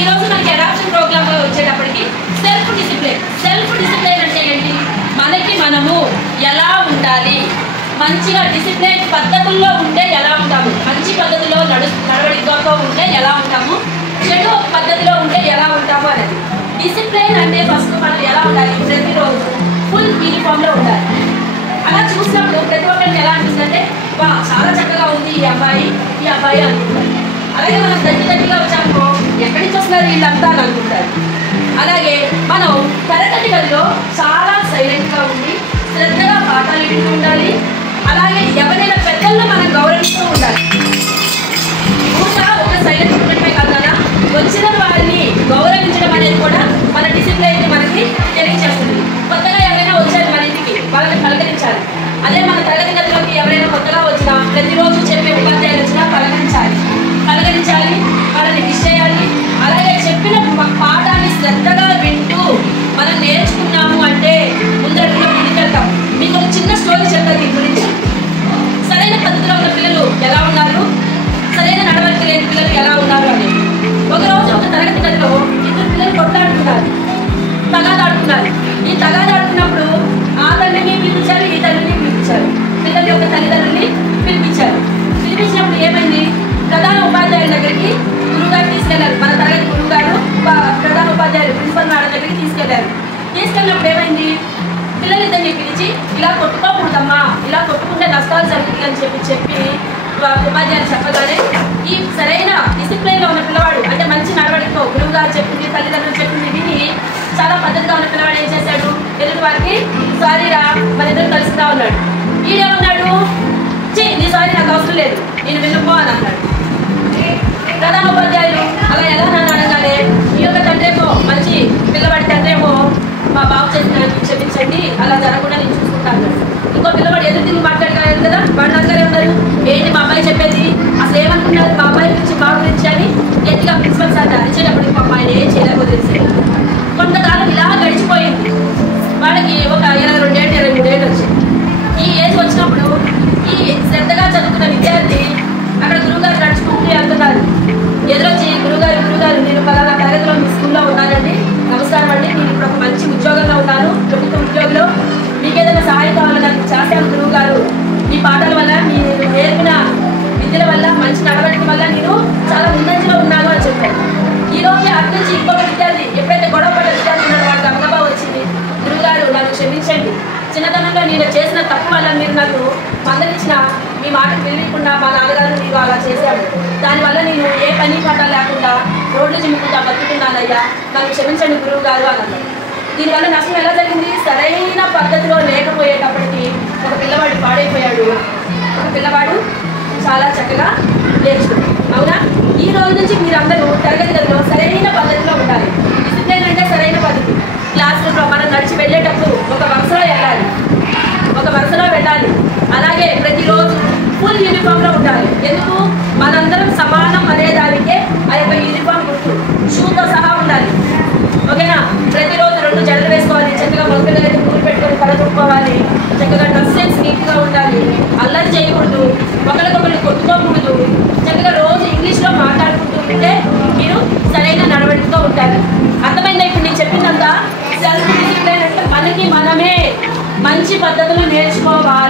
ఈరోజు మనకి అడాప్షన్ ప్రోగ్రామ్లో వచ్చేటప్పటికి సెల్ఫ్ డిసిప్లైన్ అంటే ఏంటి? మనకి మనము ఎలా ఉండాలి, మంచిగా డిసిప్లైన్ పద్ధతుల్లో ఉంటే ఎలా ఉంటాము, మంచి పద్ధతిలో నడవడికతో ఉంటే ఎలా ఉంటాము, చెడు పద్ధతిలో ఉంటే ఎలా ఉంటాము అనేది. డిసిప్లైన్ అంటే ఫస్ట్ మనం ఎలా ఉండాలి? ప్రతిరోజు ఫుల్ యూనిఫామ్లో ఉండాలి. అలా చూసినప్పుడు ప్రతి ఒక్కరికి ఎలా అనిపిస్తుంది అంటే వా చాలా చక్కగా ఉంది ఈ అబ్బాయి అనుకుంటారు. అలాగే మనం దగ్గరగా వచ్చామో ఎక్కడి నుంచి వస్తున్నారు వీళ్ళంతా అని అనుకుంటారు. అలాగే మనం తరగతి గదిలో చాలా సైలెంట్గా ఉండి శ్రద్ధగా పాఠాలు వింటూ ఉండాలి. అలాగే ఎవరైనా పెద్దలను మనం గౌరవిస్తూ ఉండాలి. కూడా ఒక సైలెంట్ ఉండటమే కాదు కదా, వచ్చిన వారిని గౌరవించడం అనేది కూడా మన డిసిప్లైన్ మనకి తెలియజేస్తుంది. కొత్తగా ఎవరైనా వచ్చారు మన ఇంటికి, వాళ్ళని పలకరించాలి. అదే మన తరగతి గదిలోకి ఎవరైనా కొత్తగా వచ్చినా ప్రతిరోజు చెప్పే ఉపాధ్యాయులు వచ్చినా పలకరించాలి, వాళ్ళని విష్ చేయాలి. అలాగే చెప్పిన పాఠాన్ని శ్రద్ధగా వింటూ మనం నేర్చుకున్నాము అంటే ముందడుగులో ముందుకెళ్తాం. మీకు ఒక చిన్న స్టోరీ చెప్తాను దీని గురించి. సరైన పద్ధతిలో ఉన్న పిల్లలు ఎలా ఉన్నారు, సరైన నడవడిక లేని పిల్లలు ఎలా ఉన్నారు అని. ఒకరోజు ఒక తరగతి గదిలో ఇద్దరు పిల్లలు కొట్లాడుతున్నారు, తగాదాడుతున్నారు. ఈ తగాదాడుతున్నప్పుడు ఆ తల్లిని పిలిపించారు, ఈ తల్లిని పిలిపించారు. పిల్లల యొక్క తల్లిదండ్రుల్ని పిలిపించారు. పిలిపించినప్పుడు ఏమైంది? ప్రధాన ఉపాధ్యాయుల దగ్గరికి గురువుగారు తీసుకెళ్లారు. మన తరగతి గురువుగారు ప్రధాన ఉపాధ్యాయులు ప్రిన్సిపల్ మేడం దగ్గరికి తీసుకెళ్లారు. తీసుకెళ్ళినప్పుడు ఏమైంది? పిల్లలిద్దరిని పిలిచి ఇలా కొట్టుకోకూడదమ్మా, ఇలా కొట్టుకుంటే నష్టాలు జరుగుతుంది అని చెప్పి ఉపాధ్యాయులు చెప్పగానే ఈ సరైన డిసిప్లైన్లో ఉన్న పిల్లవాడు, అంటే మంచి నడవడితో గురువుగారు చెప్పింది, తల్లిదండ్రులు చెప్పింది విని చాలా పద్ధతిగా ఉన్న పిల్లవాడు ఏం చేశాడు? ఎదుటి వారికి సారీరా మన ఇద్దరు కలుసుకురా ఉన్నాడు. ఈడేమన్నాడు? నీ సారీ నాకు అవసరం లేదు, నేను వెళ్ళిపో అని అన్నాడు. ప్రధాన ఉపాధ్యాయులు అలా ఎలా నన్ను అడగాలి? ఈ యొక్క తండ్రేమో మంచి పిల్లవాడి తండ్రేమో మా బాబు చేసిన క్షమించండి, అలా జరగకుండా నేను చూసుకుంటాను. ఇంకో పిల్లవాడు ఎదురు తిరిగి మాట్లాడగలరు కదా, వాడు అందరూ ఉన్నారు ఏంటి మా అబ్బాయి చెప్పేది, అసలు ఏమనుకున్నారు మా అబ్బాయి గురించి మా గురించి అని గట్టిగా ప్రిన్సిపల్ సార్ అరిచేటప్పుడు మా అమ్మాయిని ఏం చేయలేకపోతే తెలిసేది. కొంతకాలం ఇలా గడిచిపోయింది. వాడికి ఒక 22 ఏళ్ళు 23 ఏళ్ళు వచ్చాయి. ఈ ఏజ్ వచ్చినప్పుడు ఈ శ్రద్ధగా చదువుకున్న విద్యార్థి అక్కడ గురువుగారు నడుచుకుంటూ వెళ్తున్నారు. ఎదురొచ్చి గురువుగారు నేను పలానా తరగతిలో మీ స్కూల్లో ఉన్నానండి, నమస్కారం అండి, నేను ఇప్పుడు ఒక మంచి ఉద్యోగంలో ఉన్నాను, ప్రభుత్వ ఉద్యోగంలో, మీకు ఏదైనా సహాయం కావాలని నాకు చేస్తాను గురువుగారు. మీ పాఠాల వల్ల, మీరు నేర్పిన విద్యల వల్ల, మంచి నడవడిక వల్ల నేను చాలా ముందంజలో ఉన్నాను అని చెప్పారు. ఈరోజు అటు నుంచి ఇంకొక విద్యార్థి, ఎప్పుడైతే గొడవ పడ్డ విద్యార్థి ఉన్నాడో వాడు గబగబా వచ్చింది, గురువుగారు నన్ను క్షమించండి, చిన్నతనంగా నేను చేసిన తప్పు వల్ల మీరు నాకు మందలిచ్చిన మీ మాటకు వెళ్ళకుండా మా నాన్నగారు మీరు అలా చేశారు, దానివల్ల నేను ఏ పని పాట లేకుండా రోడ్లు చిమ్ముకుంటా బతుకున్నానయ్యా, నన్ను క్షమించండి గురువు గారు అని అన్నారు. దీనివల్ల నష్టం ఎలా జరిగింది? సరైన పద్ధతిలో లేకపోయేటప్పటికి ఒక పిల్లవాడు పాడైపోయాడు, ఒక పిల్లవాడు చాలా చక్కగా నేర్చుకున్నాడు. అవునా? ఈ రోజు నుంచి మీరందరూ తరగతి గదిలో సరైన పద్ధతిలో ఉండాలి. డిసిప్లైన్ అంటే సరైన పద్ధతి. క్లాస్ రూమ్లో మనం నడిచి వెళ్ళేటప్పుడు ఒక వరుసలో వెళ్ళాలి. అలాగే ప్రతిరోజు ఫుల్ యూనిఫామ్లో ఉండాలి. ఎందుకు? మనందరం సమానం అనే దానికే ఆ యొక్క యూనిఫామ్ గుర్తు. షూతో సహా ఉండాలి. ఓకేనా? ప్రతిరోజు 2 జడలు వేసుకోవాలి, చక్కగా మొదటి దగ్గర పూలు పెట్టుకొని కలదుకోవాలి, చక్కగా డ్రెస్ సెన్స్ నీట్గా ఉండాలి, అల్లరి చేయకూడదు, ఒకరికొకరు కొట్టుకోకూడదు, చక్కగా రోజు ఇంగ్లీష్లో మాట్లాడుకుంటూ ఉంటే మీరు సరైన నడవడికతో ఉంటారు. అర్థమైందా? ఇప్పుడు నేను చెప్పిందంతా సెల్ఫ్ డిసిప్లైన్ అంటే మనకి మనమే మంచి పద్ధతులు నేర్చుకోవాలి.